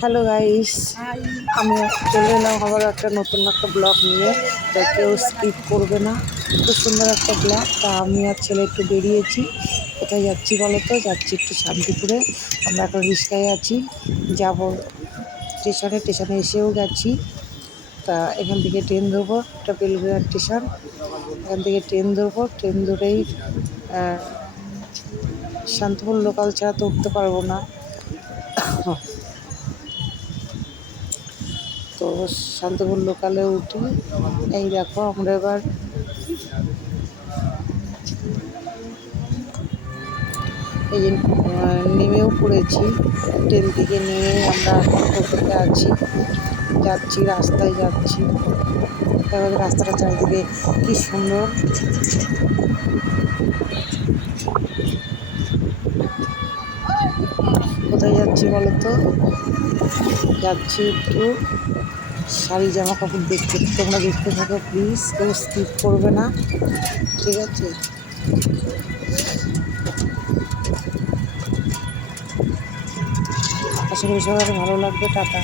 Hello guys আমি চলে এলাম আবার একটা নতুন একটা ব্লগ নিয়ে। তা কেউ স্কিপ করবে না। খুব সুন্দর একটা ব্লগ তা আমি আর ছেলে একটু বেরিয়েছি। কোথায় যাচ্ছি বলো তো? যাচ্ছি একটু শান্তিপুরে। আমরা এখন রিক্সায় আছি। যাব স্টেশনে। স্টেশনে এসেও গেছি। তা এখান থেকে ট্রেন ধরবো। একটা বেলগুড়া স্টেশন। এখান থেকে ট্রেন ধরবো। ট্রেন ধরেই শান্তিপুর লোকাল ছাড়া তো উঠতে পারব না। তো শান্তপুর লোকালে উঠি এই দেখো, আমরা এবার এই যে নেমেও পড়েছি। ট্রেন থেকে নেমে আমরা টোটোতে আছি, যাচ্ছি, রাস্তায় যাচ্ছি। রাস্তাটা চারিদিকে কি সুন্দর। কোথায় যাচ্ছি বলো তো? যাচ্ছি একটু শাড়ি জামা কাপড় দেখতে। তোমরা দেখতে থাকো প্লিজ কেউ স্কিপ করবে না। ঠিক আছে? আশা করি সবার ভালো লাগবে। টাটা।